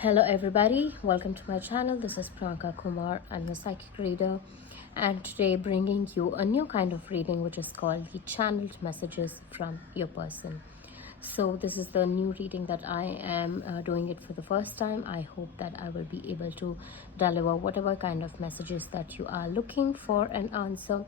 Hello everybody, welcome to my channel. This is Priyanka Kumar. I'm a psychic reader and today bringing you a new kind of reading which is called the channeled messages from your person. So this is the new reading that I am doing it for the first time. I hope that I will be able to deliver whatever kind of messages that you are looking for an answer.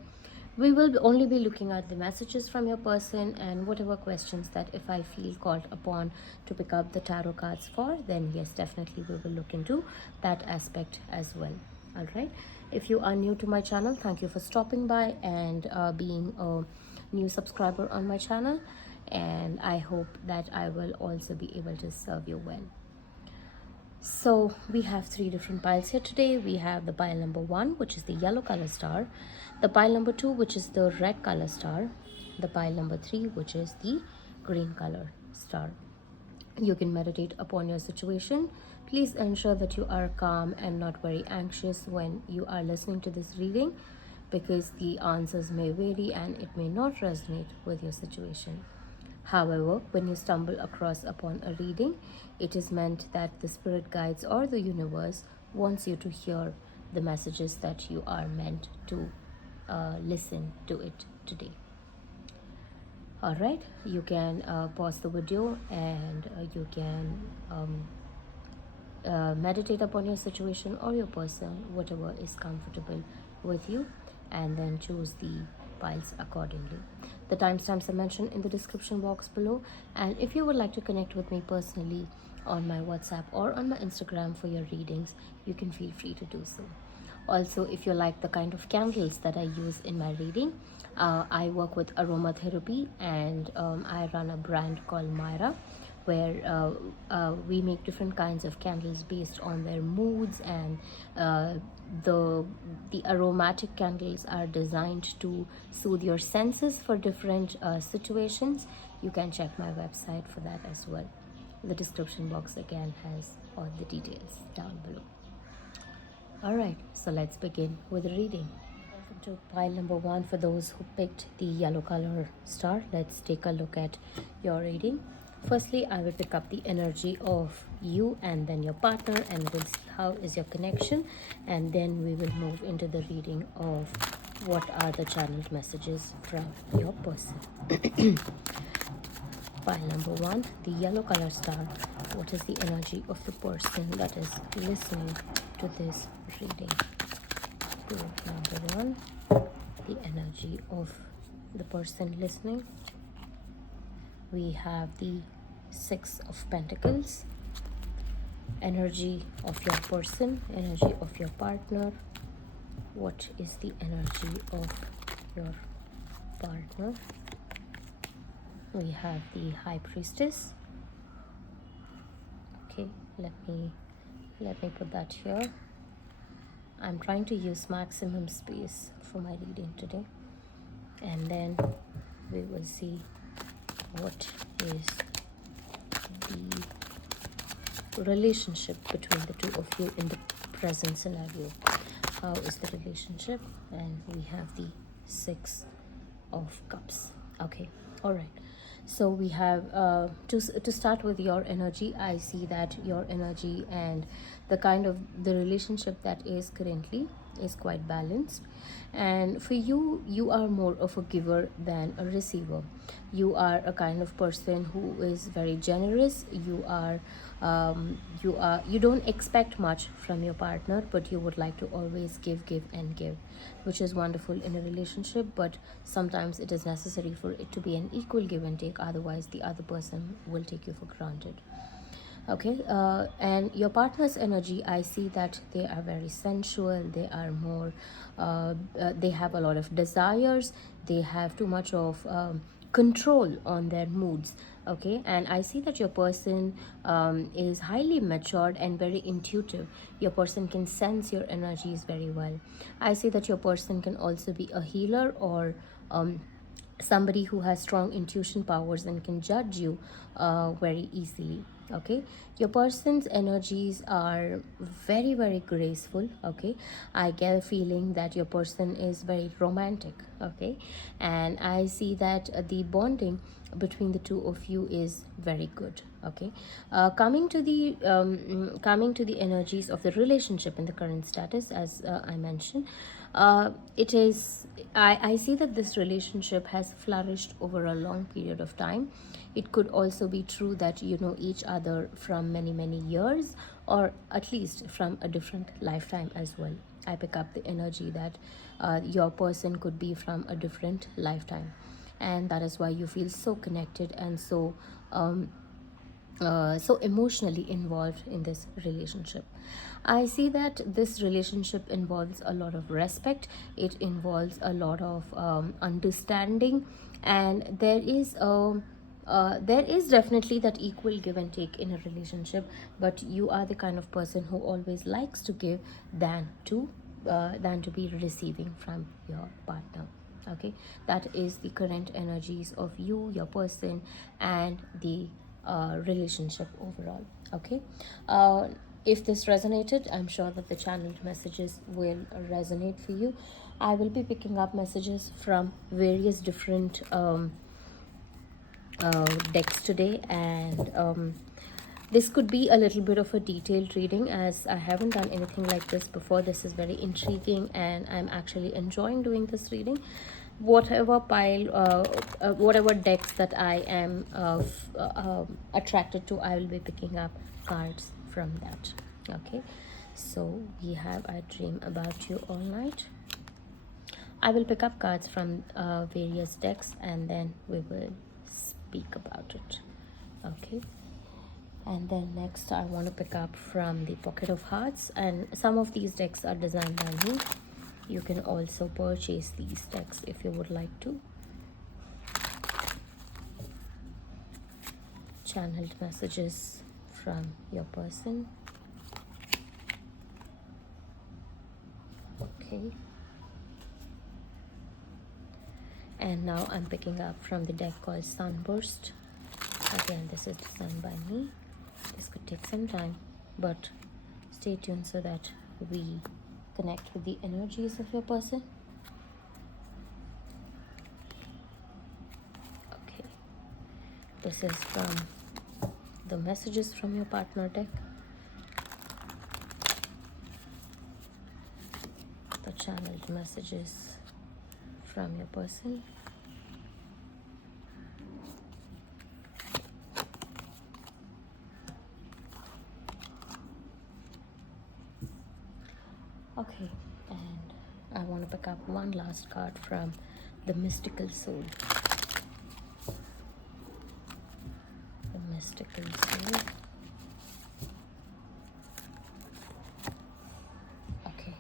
We will only be looking at the messages from your person and whatever questions that if I feel called upon to pick up the tarot cards for, then yes, definitely we will look into that aspect as well. All right. If you are new to my channel, thank you for stopping by and being a new subscriber on my channel. And I hope that I will also be able to serve you well. So we have three different piles here today. We have the pile number 1, which is the yellow color star, the pile number 2, which is the red color star, the pile number 3, which is the green color star. You can meditate upon your situation. Please ensure that you are calm and not very anxious when you are listening to this reading, because the answers may vary and it may not resonate with your situation. However, when you stumble across upon a reading, it is meant that the spirit guides or the universe wants you to hear the messages that you are meant to listen to it today. All right, you can pause the video and you can meditate upon your situation or your person, whatever is comfortable with you, and then choose the piles accordingly. The timestamps are mentioned in the description box below, and if you would like to connect with me personally on my WhatsApp or on my Instagram for your readings, you can feel free to do so. Also, if you like the kind of candles that I use in my reading, I work with aromatherapy and I run a brand called Myra, where we make different kinds of candles based on their moods, and the aromatic candles are designed to soothe your senses for different situations. You can check my website for that as well. The description box again has all the details down below. All right, so let's begin with the reading. Welcome to pile number 1 for those who picked the yellow color star. Let's take a look at your reading. Firstly, I will pick up the energy of you and then your partner, and we'll see how is your connection, and then we will move into the reading of what are the channeled messages from your person. Pile number 1, the yellow color star. What is the energy of the person that is listening to this reading? Number 1, the energy of the person listening. We have the 6 of Pentacles, energy of your person, energy of your partner. What is the energy of your partner? We have the High Priestess. Okay, let me put that here. I'm trying to use maximum space for my reading today, and then we will see what is the relationship between the two of you in the present scenario. How is the relationship? And we have the 6 of Cups. Okay, all right. So we have to start with your energy. I see that your energy and the kind of the relationship that is currently is quite balanced, and for you, you are more of a giver than a receiver. You are a kind of person who is very generous. You don't expect much from your partner, but you would like to always give and give, which is wonderful in a relationship. But sometimes it is necessary for it to be an equal give and take, otherwise the other person will take you for granted. Okay, and your partner's energy, I see that they are very sensual. They are more they have a lot of desires. They have too much of control on their moods. Okay, and I see that your person is highly matured and very intuitive. Your person can sense your energies very well. I see that your person can also be a healer, or somebody who has strong intuition powers and can judge you very easily. Okay, your person's energies are very graceful. Okay, I get a feeling that your person is very romantic. Okay, and I see that the bonding between the two of you is very good. Okay, coming to the energies of the relationship in the current status, as I mentioned, it is I see that this relationship has flourished over a long period of time. It could also be true that you know each other from many years, or at least from a different lifetime as well. I pick up the energy that your person could be from a different lifetime, and that is why you feel so connected and so emotionally involved in this relationship. I see that this relationship involves a lot of respect, it involves a lot of understanding, and there is definitely that equal give and take in a relationship, but you are the kind of person who always likes to give than to be receiving from your partner. Okay, that is the current energies of you, your person, and the relationship overall. Okay, if this resonated, I'm sure that the channeled messages will resonate for you. I will be picking up messages from various different decks today, and this could be a little bit of a detailed reading as I haven't done anything like this before. This is very intriguing and I'm actually enjoying doing this reading. Whatever decks that I am attracted to, I will be picking up cards from that. Okay, so we have I Dream About You All Night. I will pick up cards from various decks and then we will speak about it. Okay, and then next I want to pick up from the Pocket of Hearts, and some of these decks are designed by me. You can also purchase these decks if you would like to. Channeled messages from your person. Okay, and now I'm picking up from the deck called Sunburst. Again, this is designed by me. This could take some time, but stay tuned so that we connect with the energies of your person. Okay, this is from the Messages from Your Partner deck. The channeled messages from your person. Okay, and I want to pick up one last card from the Mystical Soul. The Mystical Soul. Okay,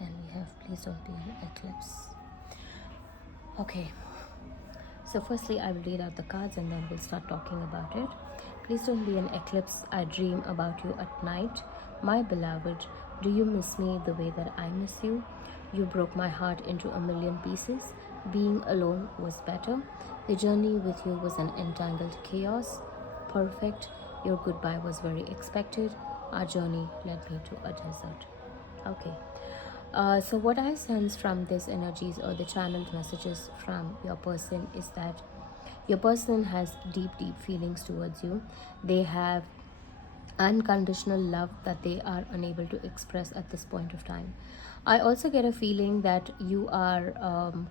and we have Please Don't Be an Eclipse. Okay, so firstly I will read out the cards and then we'll start talking about it. Please don't be an eclipse. I dream about you at night. My beloved, do you miss me the way that I miss you? You broke my heart into a million pieces. Being alone was better. The journey with you was an entangled chaos. Perfect. Your goodbye was very expected. Our journey led me to a desert. Okay. So what I sense from these energies or the channeled messages from your person is that your person has deep feelings towards you. They have unconditional love that they are unable to express at this point of time. I also get a feeling that you are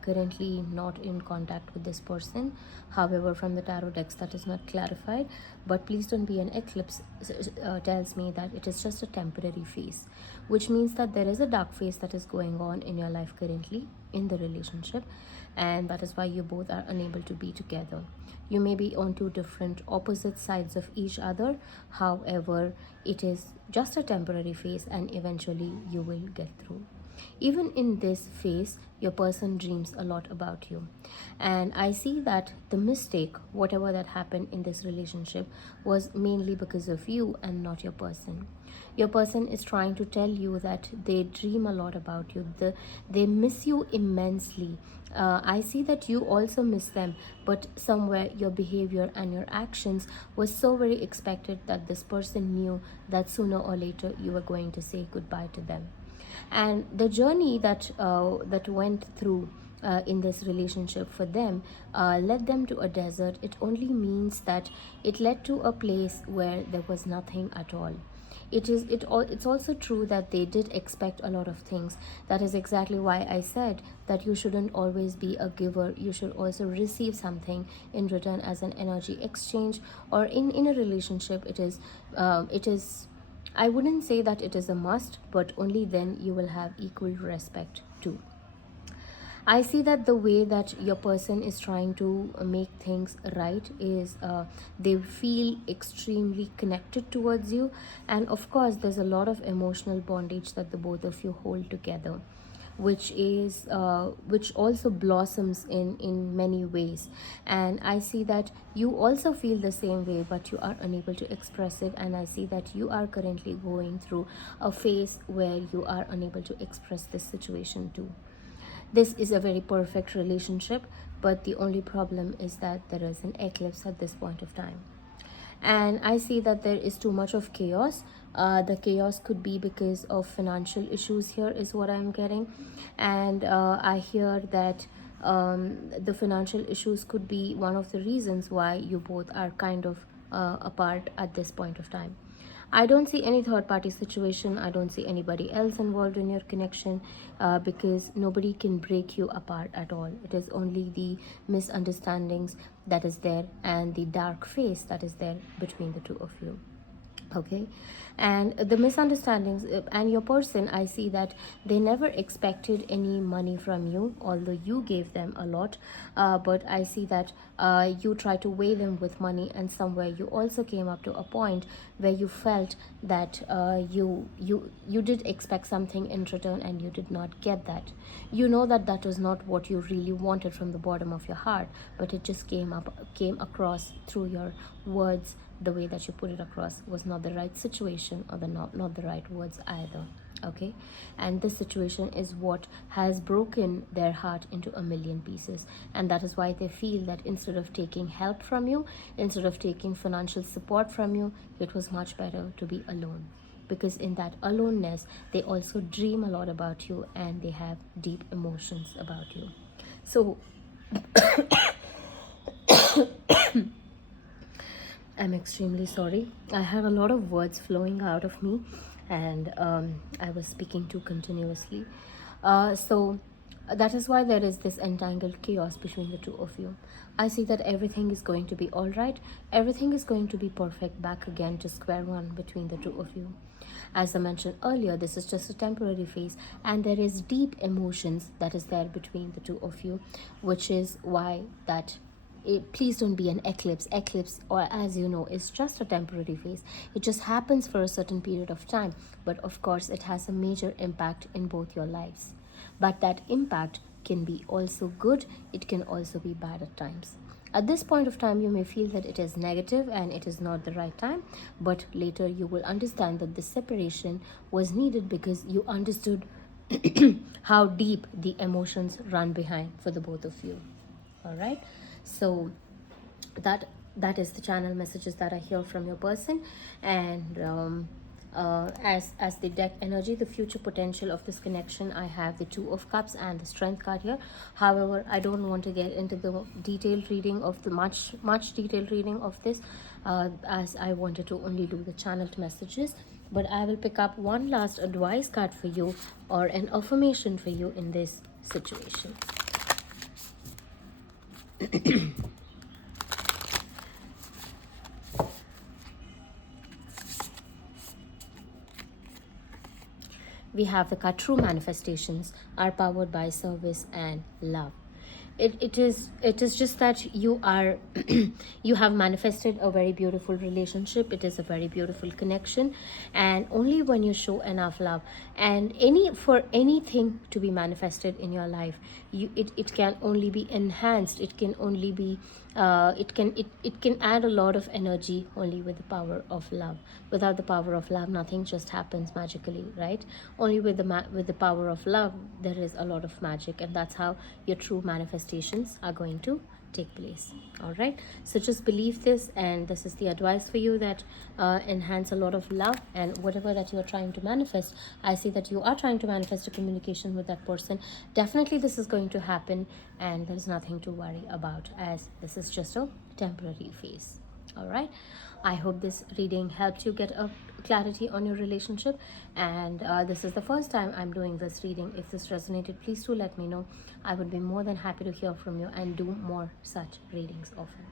currently not in contact with this person. However, from the tarot decks, that is not clarified. But please don't be an eclipse tells me that it is just a temporary phase, which means that there is a dark phase that is going on in your life currently in the relationship, and that is why you both are unable to be together. You may be on two different opposite sides of each other. However, it is just a temporary phase and eventually you will get through. Even in this phase, your person dreams a lot about you. And I see that the mistake, whatever that happened in this relationship, was mainly because of you and not your person. Your person is trying to tell you that they dream a lot about you. They miss you immensely. I see that you also miss them, but somewhere your behavior and your actions was so very expected that this person knew that sooner or later you were going to say goodbye to them. And the journey that went through in this relationship for them led them to a desert, it only means that it led to a place where there was nothing at all. It's also true that they did expect a lot of things. That is exactly why I said that you shouldn't always be a giver. You should also receive something in return as an energy exchange. Or in a relationship, it is I wouldn't say that it is a must, but only then you will have equal respect too. I see that the way that your person is trying to make things right is they feel extremely connected towards you. And of course, there's a lot of emotional bondage that the both of you hold together, which also blossoms in many ways. And I see that you also feel the same way, but you are unable to express it. And I see that you are currently going through a phase where you are unable to express this situation too. This is a very perfect relationship, but the only problem is that there is an eclipse at this point of time. And I see that there is too much of chaos. The chaos could be because of financial issues here, is what I'm getting. And I hear that the financial issues could be one of the reasons why you both are kind of apart at this point of time. I don't see any third party situation. I don't see anybody else involved in your connection because nobody can break you apart at all. It is only the misunderstandings that is there and the dark phase that is there between the two of you. Okay. And the misunderstandings and your person, I see that they never expected any money from you, although you gave them a lot. But I see that you try to weigh them with money, and somewhere you also came up to a point where you felt that you did expect something in return and you did not get that. You know that that was not what you really wanted from the bottom of your heart, but it just came across through your words. The way that you put it across was not the right situation, or not the right words either. Okay. And this situation is what has broken their heart into a million pieces, and that is why they feel that instead of taking help from you, instead of taking financial support from you, it was much better to be alone, because in that aloneness they also dream a lot about you and they have deep emotions about you. So I'm extremely sorry. I have a lot of words flowing out of me, and I was speaking too continuously. So that is why there is this entangled chaos between the two of you. I see that everything is going to be all right. Everything is going to be perfect, back again to square one between the two of you. As I mentioned earlier, this is just a temporary phase, and there is deep emotions that is there between the two of you, which is why that please don't be an eclipse, or as you know, is just a temporary phase. It just happens for a certain period of time, but of course it has a major impact in both your lives. But that impact can be also good, it can also be bad at times. At this point of time, you may feel that it is negative and it is not the right time, but later you will understand that this separation was needed because you understood how deep the emotions run behind for the both of you. All right. So that is the channel messages that I hear from your person. And as the deck energy, the future potential of this connection, I have the Two of Cups and the Strength card here. However, I don't want to get into the detailed reading of the much detailed reading of this, as I wanted to only do the channeled messages. But I will pick up one last advice card for you, or an affirmation for you in this situation. We have the card true manifestations are powered by service and love. It is just that you are you have manifested a very beautiful relationship. It is a very beautiful connection, and only when you show enough love, and for anything to be manifested in your life, it can only be enhanced. It can only be it can add a lot of energy only with the power of love. Without the power of love, nothing just happens magically, right? Only with the power of love there is a lot of magic, and that's how your true manifestations are going to take place. All right, so just believe this, and this is the advice for you that enhance a lot of love, and whatever that you are trying to manifest, I see that you are trying to manifest a communication with that person. Definitely this is going to happen, and there's nothing to worry about, as this is just a temporary phase. All right, I hope this reading helped you get a clarity on your relationship, and this is the first time I'm doing this reading. If this resonated, please do let me know. I would be more than happy to hear from you and do more such readings often.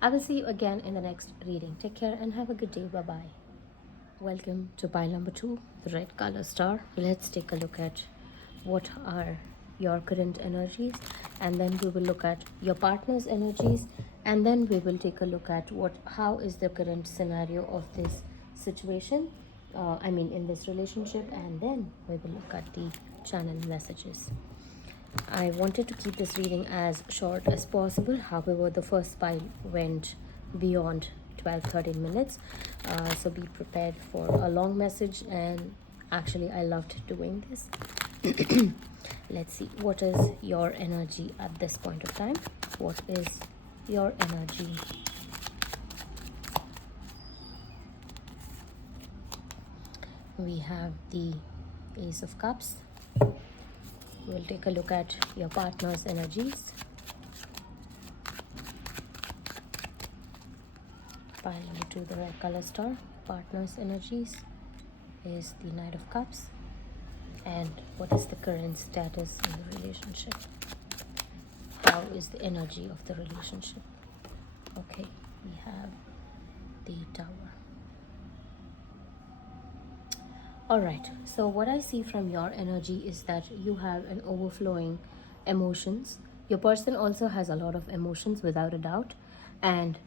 I will see you again in the next reading. Take care and have a good day. Bye bye. Welcome to pile number 2, the red color star. Let's take a look at what are your current energies, and then we will look at your partner's energies, and then we will take a look at how is the current scenario of this situation, in this relationship, and then we will look at the channel messages. I wanted to keep this reading as short as possible. However, the first pile went beyond 12-13 minutes, so be prepared for a long message, and actually I loved doing this. Let's see, what is your energy at this point of time? What is your energy? We have the Ace of Cups. We'll take a look at your partner's energies. Pile number 2, the red color star. Partner's energies is the Knight of Cups. And what is the current status in the relationship? How is the energy of the relationship? Okay, we have the Tower. All right, so what I see from your energy is that you have an overflowing emotions. Your person also has a lot of emotions, without a doubt, and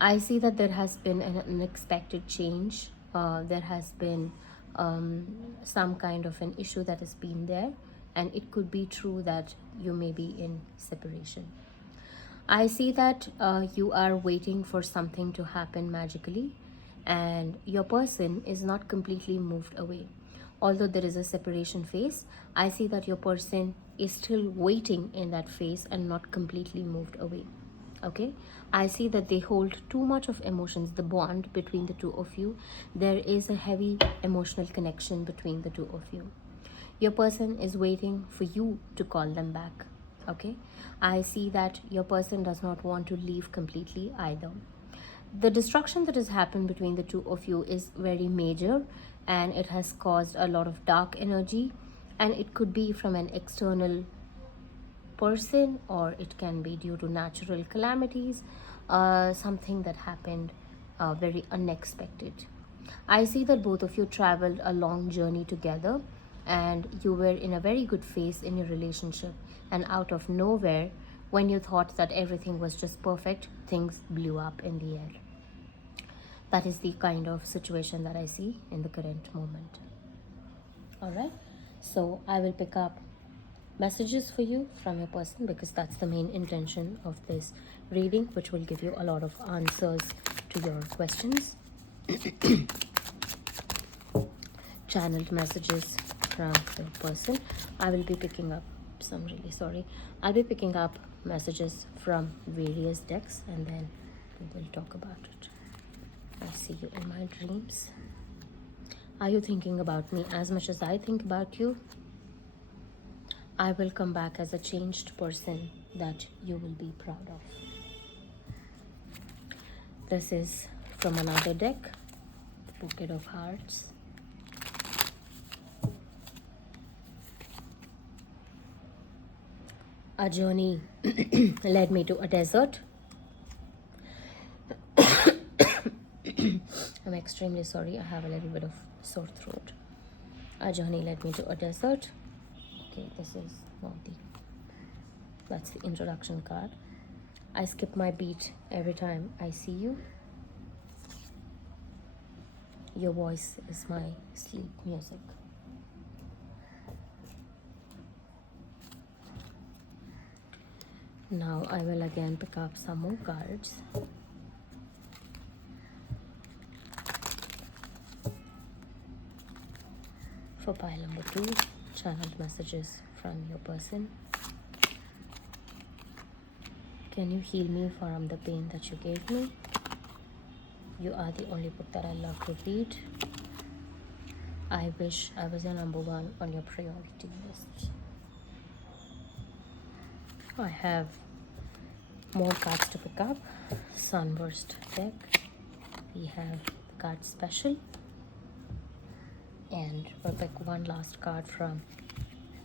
I see that there has been an unexpected change. There has been some kind of an issue that has been there, and it could be true that you may be in separation. I see that you are waiting for something to happen magically, and your person is not completely moved away. Although there is a separation phase, I see that your person is still waiting in that phase and not completely moved away. Okay, I see that they hold too much of emotions, the bond between the two of you. There is a heavy emotional connection between the two of you. Your person is waiting for you to call them back. Okay, I see that your person does not want to leave completely either. The destruction that has happened between the two of you is very major, and it has caused a lot of dark energy, and it could be from an external person, or it can be due to natural calamities, something that happened very unexpected. I see that both of you traveled a long journey together, and you were in a very good phase in your relationship, and out of nowhere, when you thought that everything was just perfect, things blew up in the air. That is the kind of situation that I see in the current moment. All right, so I will pick up messages for you from your person, because that's the main intention of this reading, which will give you a lot of answers to your questions. Channeled messages from the person. I will be picking up I'll be picking up messages from various decks, and then we will talk about it. I see you in my dreams. Are you thinking about me as much as I think about you? I will come back as a changed person that you will be proud of. This is from another deck, the Bouquet of Hearts. A journey led me to a desert. I'm extremely sorry, I have a little bit of sore throat. A journey led me to a desert. Okay, this is that's the introduction card. I skip my beat every time I see you. Your voice is my sleep music. Now I will again pick up some more cards. For pile number 2, channeled messages from your person. Can you heal me from the pain that you gave me? You are the only book that I love to read. I wish I was a number one on your priority list. I have more cards to pick up. Sunburst deck. We have the card special. And we'll pick one last card from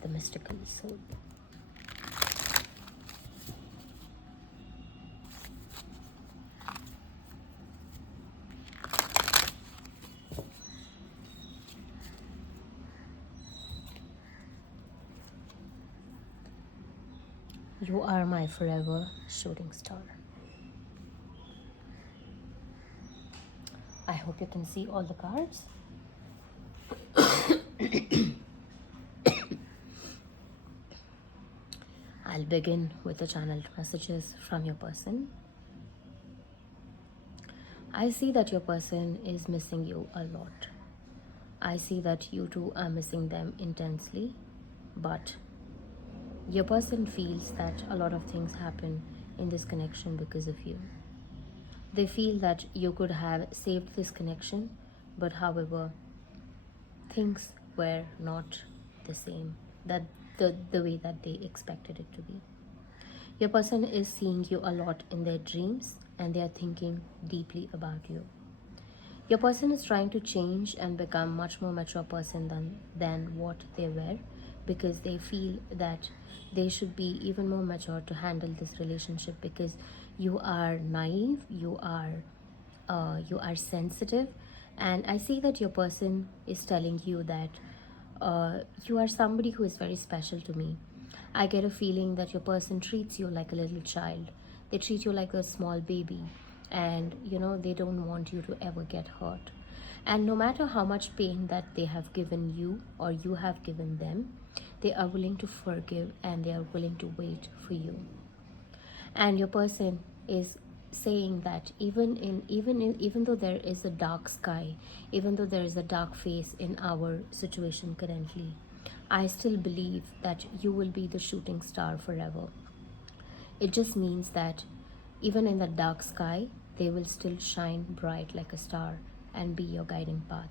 the mystical soul. You are my forever shooting star. I hope you can see all the cards. I'll begin with the channeled messages from your person. I see that your person is missing you a lot. I see that you two are missing them intensely, but your person feels that a lot of things happen in this connection because of you. They feel that you could have saved this connection, but however, things were not the same, that the way that they expected it to be. Your person is seeing you a lot in their dreams, and they are thinking deeply about you. Your person is trying to change and become much more mature person than what they were, because they feel that they should be even more mature to handle this relationship, because you are naive, you are sensitive, and I see that your person is telling you that you are somebody who is very special to me. I get a feeling that your person treats you like a little child. They treat you like a small baby, and they don't want you to ever get hurt. And no matter how much pain that they have given you or you have given them, they are willing to forgive, and they are willing to wait for you. And your person is saying that even though there is a dark sky, even though there is a dark face in our situation currently, I still believe that you will be the shooting star forever. It just means that even in the dark sky, they will still shine bright like a star and be your guiding path.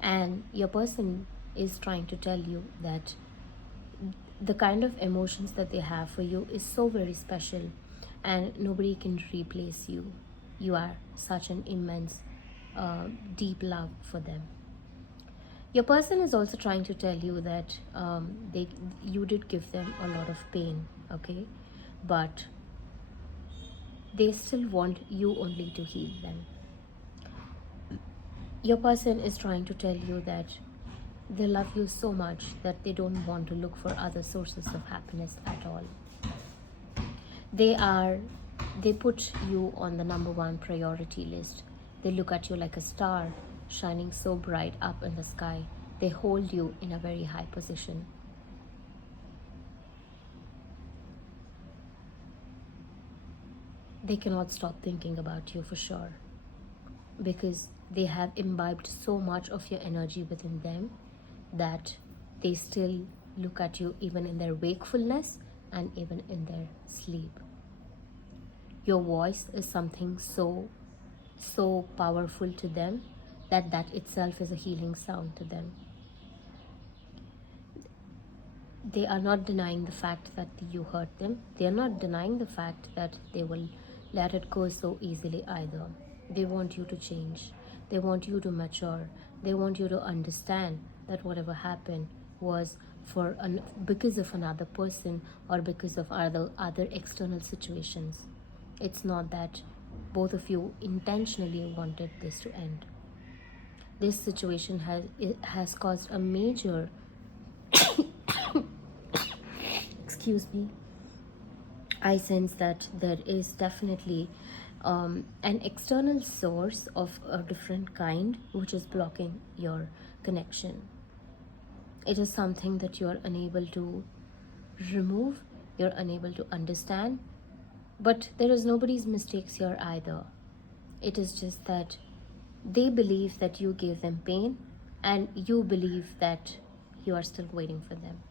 And your person is trying to tell you that the kind of emotions that they have for you is so very special, and nobody can replace you. You are such an immense, deep love for them. Your person is also trying to tell you that you did give them a lot of pain, okay? But they still want you only to heal them. Your person is trying to tell you that they love you so much that they don't want to look for other sources of happiness at all. They put you on the number one priority list. They look at you like a star shining so bright up in the sky. They hold you in a very high position. They cannot stop thinking about you for sure, because they have imbibed so much of your energy within them that they still look at you even in their wakefulness and even in their sleep. Your voice is something so powerful to them that itself is a healing sound to them. They are not denying the fact that you hurt them. They are not denying the fact that they will let it go so easily either. They want you to change. They want you to mature. They want you to understand that whatever happened was because of another person or because of other external situations. It's not that both of you intentionally wanted this to end. This situation has caused a major excuse me, I sense that there is definitely an external source of a different kind which is blocking your connection. It is something that you are unable to remove, you're unable to understand, but there is nobody's mistakes here either. It is just that they believe that you gave them pain, and you believe that you are still waiting for them.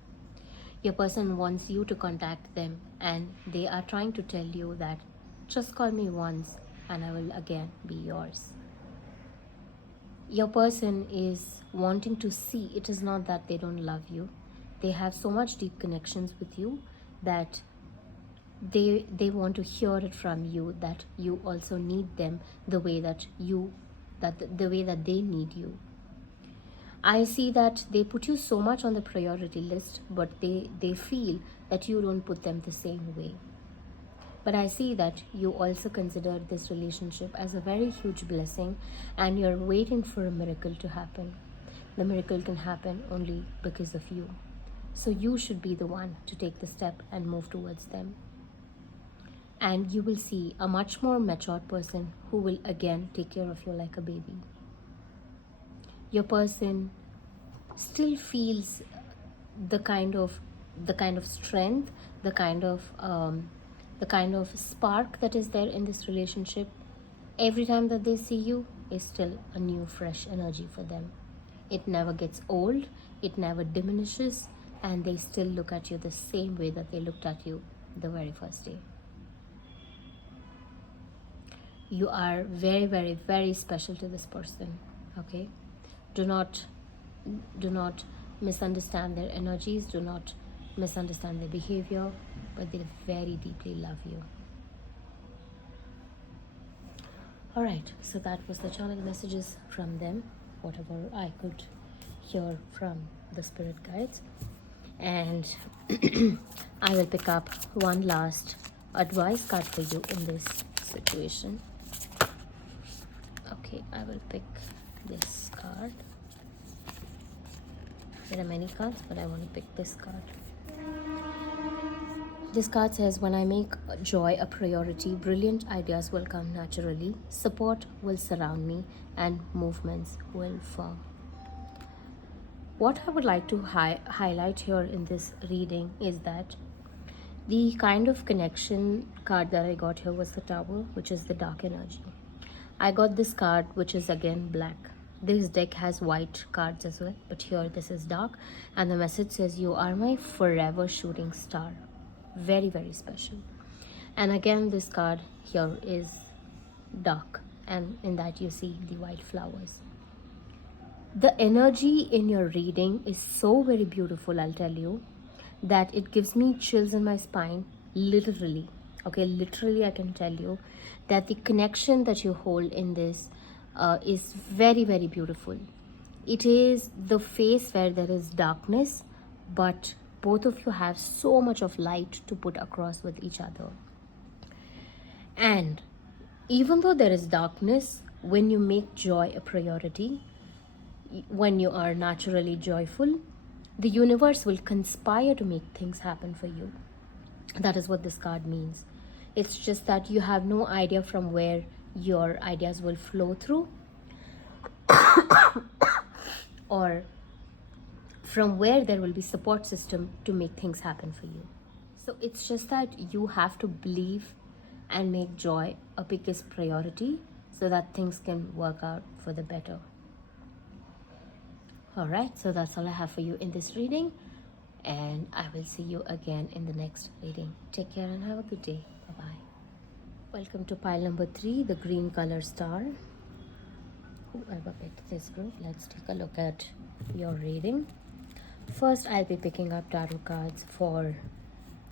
Your person wants you to contact them, and they are trying to tell you that just call me once and I will again be yours. Your person is wanting to see, it is not that they don't love you. They have so much deep connections with you that they want to hear it from you, that you also need them the way that the way that they need you. I see that they put you so much on the priority list, but they feel that you don't put them the same way. But I see that you also consider this relationship as a very huge blessing, and you're waiting for a miracle to happen. The miracle can happen only because of you. So you should be the one to take the step and move towards them. And you will see a much more matured person who will again take care of you like a baby. Your person still feels the kind of strength, the kind of spark that is there in this relationship. Every time that they see you is still a new fresh energy for them. It never gets old, it never diminishes, and they still look at you the same way that they looked at you the very first day. You are very, very, very special to this person. Okay, do not misunderstand their energies, do not misunderstand their behavior, but they very deeply love you. All right, so that was the channel messages from them, whatever I could hear from the spirit guides. And I will pick up one last advice card for you in this situation. Okay, I will pick this card. There are many cards, but I want to pick this card. This card says, when I make joy a priority, brilliant ideas will come naturally, support will surround me, and movements will form. What I would like to highlight here in this reading is that the kind of connection card that I got here was the Tower, which is the dark energy. I got this card, which is again black. This deck has white cards as well, but here this is dark, and the message says, you are my forever shooting star. Very, very special. And again, this card here is dark, and in that you see the white flowers. The energy in your reading is so very beautiful, I'll tell you, that it gives me chills in my spine, literally. Okay, literally I can tell you that the connection that you hold in this is very, very beautiful. It is the phase where there is darkness, but both of you have so much of light to put across with each other. And even though there is darkness, when you make joy a priority, when you are naturally joyful, the universe will conspire to make things happen for you. That is what this card means. It's just that you have no idea from where your ideas will flow through, or from where there will be support system to make things happen for you. So it's just that you have to believe and make joy a biggest priority so that things can work out for the better. All right, so that's all I have for you in this reading, and I will see you again in the next reading. Take care and have a good day. Bye-bye. Welcome to pile number 3, the green color star. Whoever picked this group, let's take a look at your reading. First, I'll be picking up tarot cards for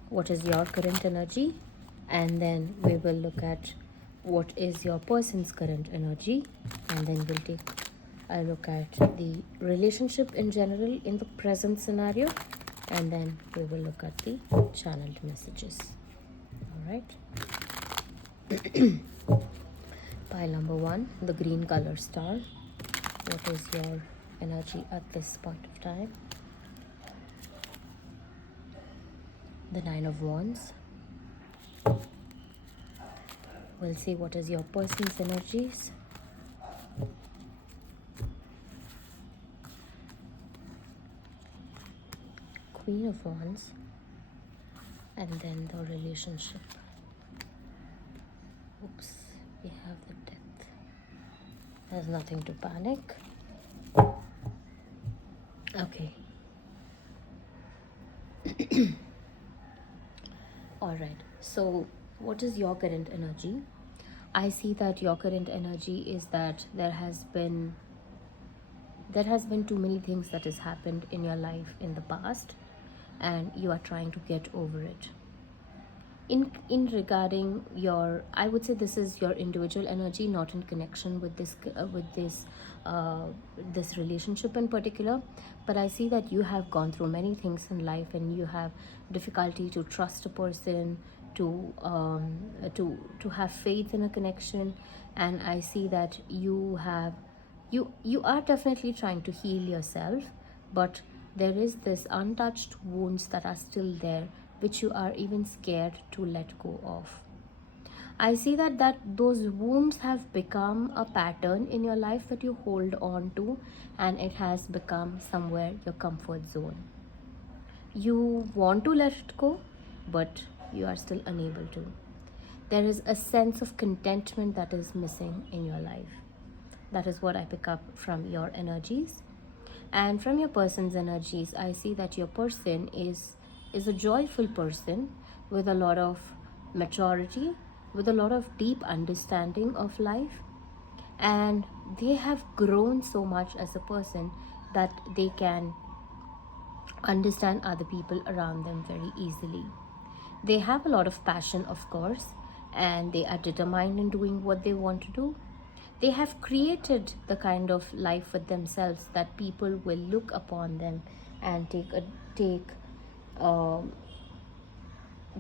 what is your current energy, and then we will look at what is your person's current energy, and then we'll take a look at the relationship in general in the present scenario, and then we will look at the channeled messages. All right. Pile number 1, the green color star. What is your energy at this point of time? The 9 of Wands. We'll see what is your person's energies. Queen of Wands. And then the relationship. Oops, we have the Death. There's nothing to panic. Okay. All right, so what is your current energy? I see that your current energy is that there has been too many things that has happened in your life in the past, and you are trying to get over it. In regarding your, I would say this is your individual energy, not in connection with uh, this relationship in particular. But I see that you have gone through many things in life, and you have difficulty to trust a person, to to have faith in a connection. And I see that you are definitely trying to heal yourself, but there is this untouched wounds that are still there, which you are even scared to let go of. I see that those wounds have become a pattern in your life that you hold on to, and it has become somewhere your comfort zone. You want to let it go, but you are still unable to. There is a sense of contentment that is missing in your life. That is what I pick up from your energies. And from your person's energies, I see that your person is a joyful person with a lot of maturity, with a lot of deep understanding of life, and they have grown so much as a person that they can understand other people around them very easily. They have a lot of passion, of course, and they are determined in doing what they want to do. They have created the kind of life for themselves that people will look upon them and take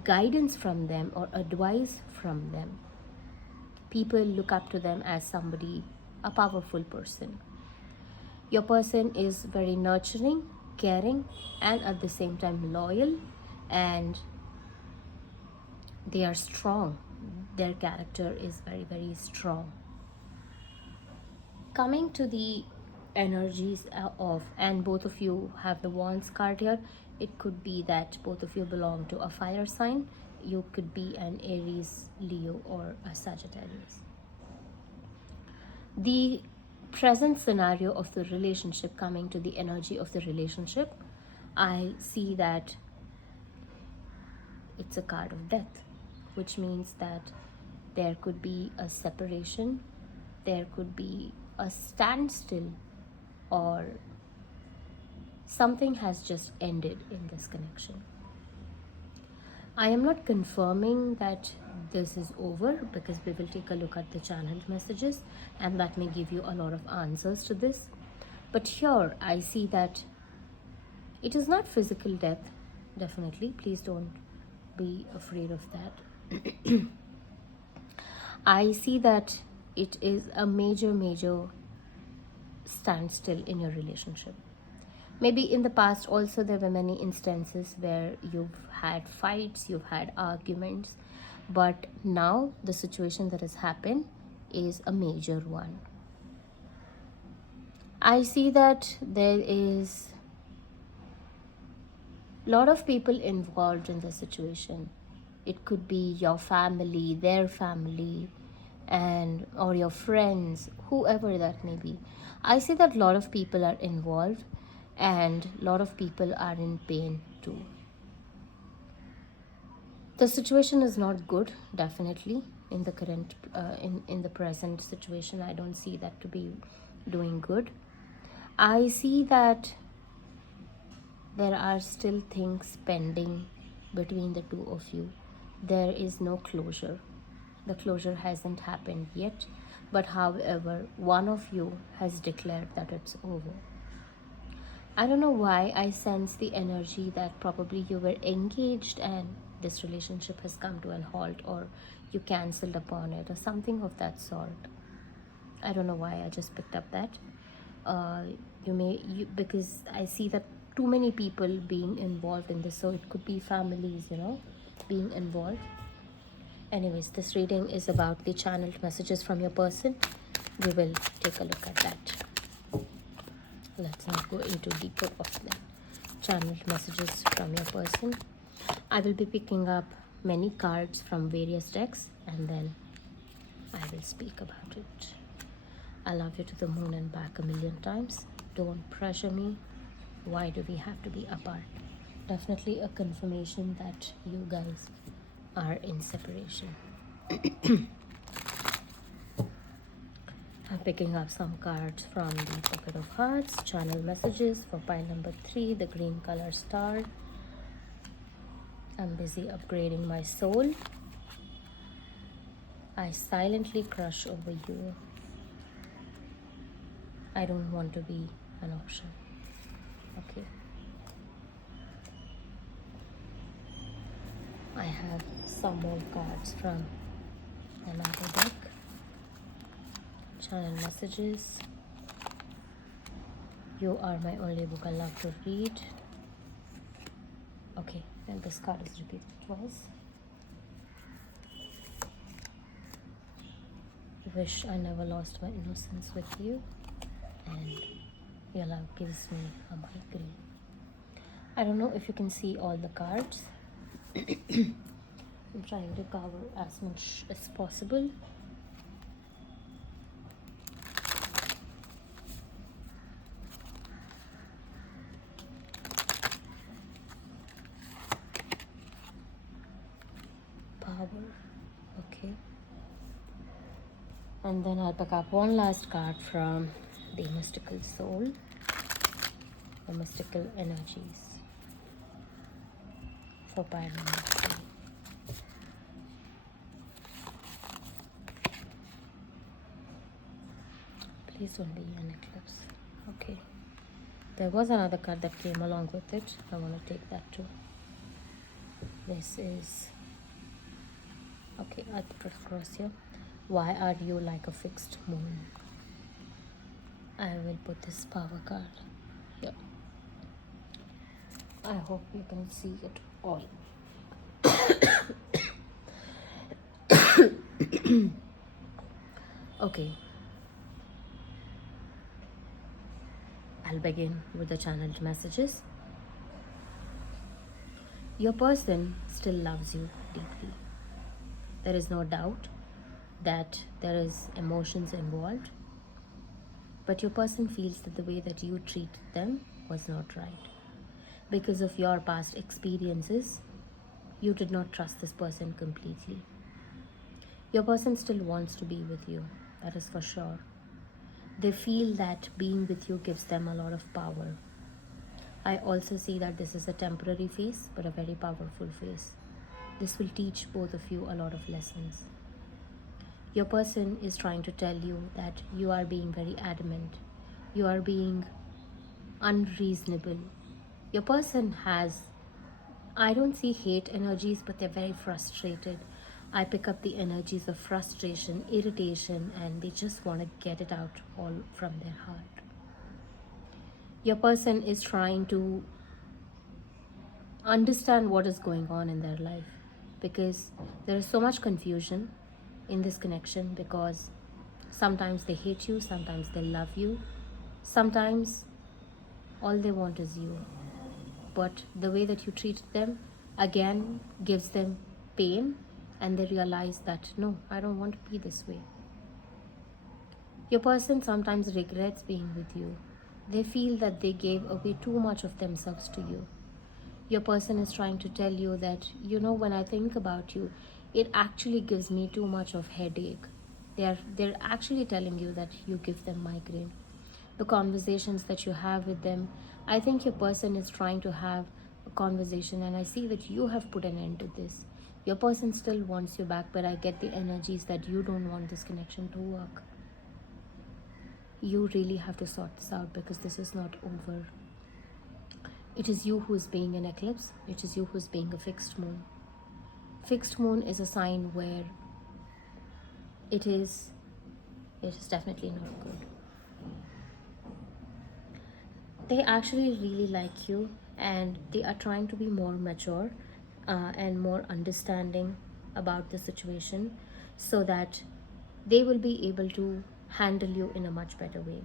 guidance from them or advice from them. People look up to them as somebody, a powerful person. Your person is very nurturing, caring, and at the same time loyal, and they are strong. Their character is very, very strong. Coming to the energies of, and both of you have the wands card here. It could be that both of you belong to a fire sign. You could be an Aries, Leo, or a Sagittarius. The present scenario of the relationship, coming to the energy of the relationship, I see that it's a card of death, which means that there could be a separation, there could be a standstill, or something has just ended in this connection. I am not confirming that this is over, because we will take a look at the channeled messages, and that may give you a lot of answers to this. But here I see that it is not physical death, definitely. Please don't be afraid of that. I see that it is a major standstill in your relationship. Maybe in the past also there were many instances where you've had fights, you've had arguments, but now the situation that has happened is a major one. I see that there is a lot of people involved in the situation. It could be your family, their family, and or your friends, whoever that may be. I see that a lot of people are involved, and a lot of people are in pain too. The situation is not good, definitely. In the current in the present situation, I don't see that to be doing good. I see that there are still things pending between the two of you. There is no closure. The closure hasn't happened yet, but however, one of you has declared that it's over. I don't know why I sense the energy that probably you were engaged and this relationship has come to a halt, or you cancelled upon it, or something of that sort. I don't know why I just picked up that. Because I see that too many people being involved in this, so it could be families, being involved. Anyways, this reading is about the channeled messages from your person. We will take a look at that. Let's not go into deeper of them. Channeled messages from your person. I will be picking up many cards from various decks, and then I will speak about it. I love you to the moon and back a million times. Don't pressure me. Why do we have to be apart? definitely a confirmation that you guys are in separation. I'm picking up some cards from the Pocket of Hearts, channel messages for pile number 3, the green color star. I'm busy upgrading my soul. I silently crush over you. I don't want to be an option. Okay. I have some more cards from another deck. Channel messages. You are my only book I love to read. Okay, then this card is repeated twice. Wish I never lost my innocence with you, and your love gives me a migraine. I don't know if you can see all the cards. I'm trying to cover as much as possible. Power. Okay. And then I'll pick up one last card from the mystical soul, the mystical energies for pile number 3. Please don't be an eclipse. Okay. There was another card that came along with it. I want to take that too. This is... okay, I'll put it across here. Why are you like a fixed moon? I will put this power card here. I hope you can see it all. Okay. I'll begin with the channeled messages. Your person still loves you deeply. There is no doubt that there is emotions involved, but your person feels that the way that you treat them was not right. Because of your past experiences, you did not trust this person completely. Your person still wants to be with you, that is for sure. They feel that being with you gives them a lot of power. I also see that this is a temporary phase, but a very powerful phase. This will teach both of you a lot of lessons. Your person is trying to tell you that you are being very adamant. You are being unreasonable. Your person has, I don't see hate energies, but they're very frustrated. I pick up the energies of frustration, irritation, and they just want to get it out all from their heart. Your person is trying to understand what is going on in their life, because there is so much confusion in this connection, because sometimes they hate you, sometimes they love you, sometimes all they want is you. But the way that you treat them again gives them pain, and they realize that no, I don't want to be this way. Your person sometimes regrets being with you. They feel that they gave away too much of themselves to you. Your person is trying to tell you that, you know, when I think about you, it actually gives me too much of headache. They're actually telling you that you give them migraine. The conversations that you have with them, I think your person is trying to have a conversation, and I see that you have put an end to this. Your person still wants you back, but I get the energies that you don't want this connection to work. You really have to sort this out, because this is not over. It is you who is being an eclipse. It is you who is being a fixed moon. Fixed moon is a sign where it is definitely not good. They actually really like you, and they are trying to be more mature and more understanding about the situation, so that they will be able to handle you in a much better way.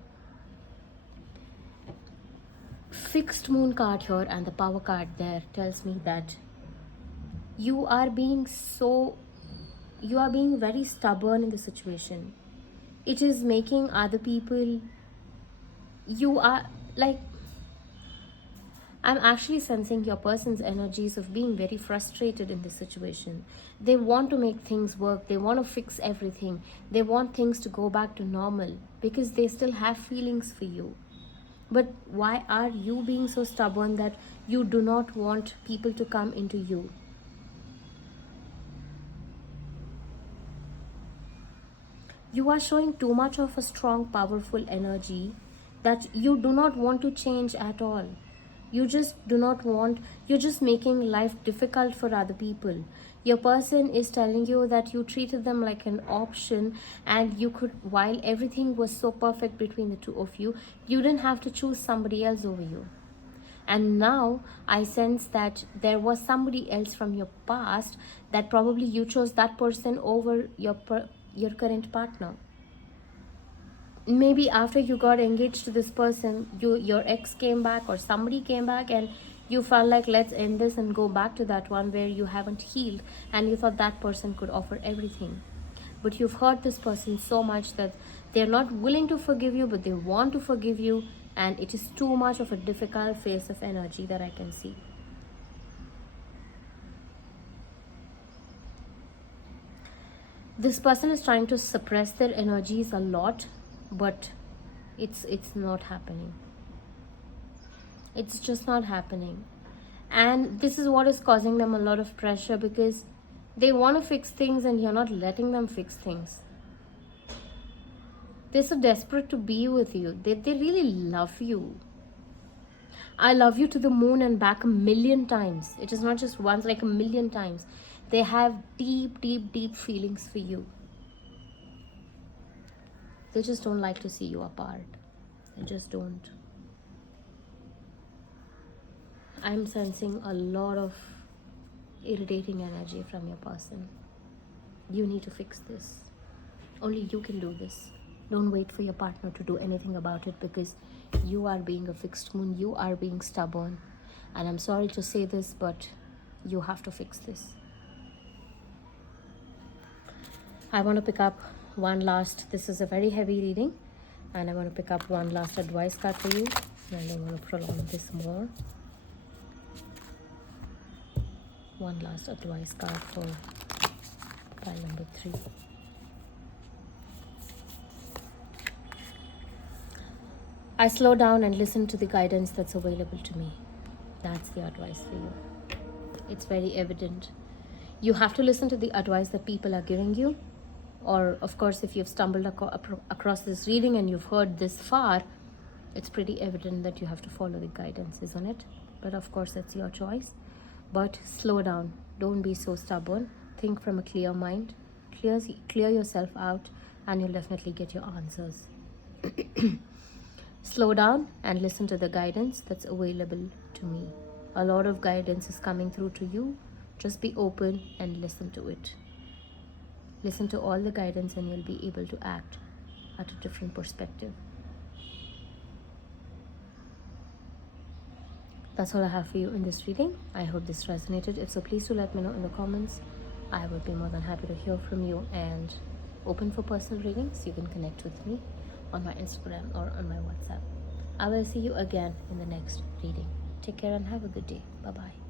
Fixed moon card here and the power card there tells me that you are being very stubborn in the situation. It is making other people, you are like, I'm actually sensing your person's energies of being very frustrated in this situation. They want to make things work, they want to fix everything, they want things to go back to normal because they still have feelings for you. But why are you being so stubborn that you do not want people to come into you? You are showing too much of a strong, powerful energy that you do not want to change at all. You just do not want, you're just making life difficult for other people. Your person is telling you that you treated them like an option, and you could, while everything was so perfect between the two of you didn't have to choose somebody else over you. And now I sense that there was somebody else from your past that probably you chose that person over your current partner. Maybe after you got engaged to this person, your ex came back or somebody came back, and you felt like, let's end this and go back to that one where you haven't healed, and you thought that person could offer everything. But you've hurt this person so much that they're not willing to forgive you, but they want to forgive you, and it is too much of a difficult phase of energy that I can see. This person is trying to suppress their energies a lot, but it's not happening. It's just not happening. And this is what is causing them a lot of pressure, because they want to fix things and you're not letting them fix things. They're so desperate to be with you. They really love you. I love you to the moon and back a million times. It is not just once, like a million times. They have deep, deep, deep feelings for you. They just don't like to see you apart. They just don't. I'm sensing a lot of irritating energy from your person. You need to fix this. Only you can do this. Don't wait for your partner to do anything about it, because you are being a fixed moon. You are being stubborn. And I'm sorry to say this, but you have to fix this. I want to pick up one last, this is a very heavy reading, and I want to pick up one last advice card for you, and I want to prolong this more. One last advice card for pile number 3. I slow down and listen to the guidance that's available to me. That's the advice for you. It's very evident. You have to listen to the advice that people are giving you. Or, of course, if you've stumbled across this reading and you've heard this far, it's pretty evident that you have to follow the guidance, isn't it? But, of course, it's your choice. But slow down. Don't be so stubborn. Think from a clear mind. Clear yourself out, and you'll definitely get your answers. Slow down and listen to the guidance that's available to me. A lot of guidance is coming through to you. Just be open and listen to it. Listen to all the guidance, and you'll be able to act at a different perspective. That's all I have for you in this reading. I hope this resonated. If so, please do let me know in the comments. I would be more than happy to hear from you, and open for personal readings. You can connect with me on my Instagram or on my WhatsApp. I will see you again in the next reading. Take care and have a good day. Bye-bye.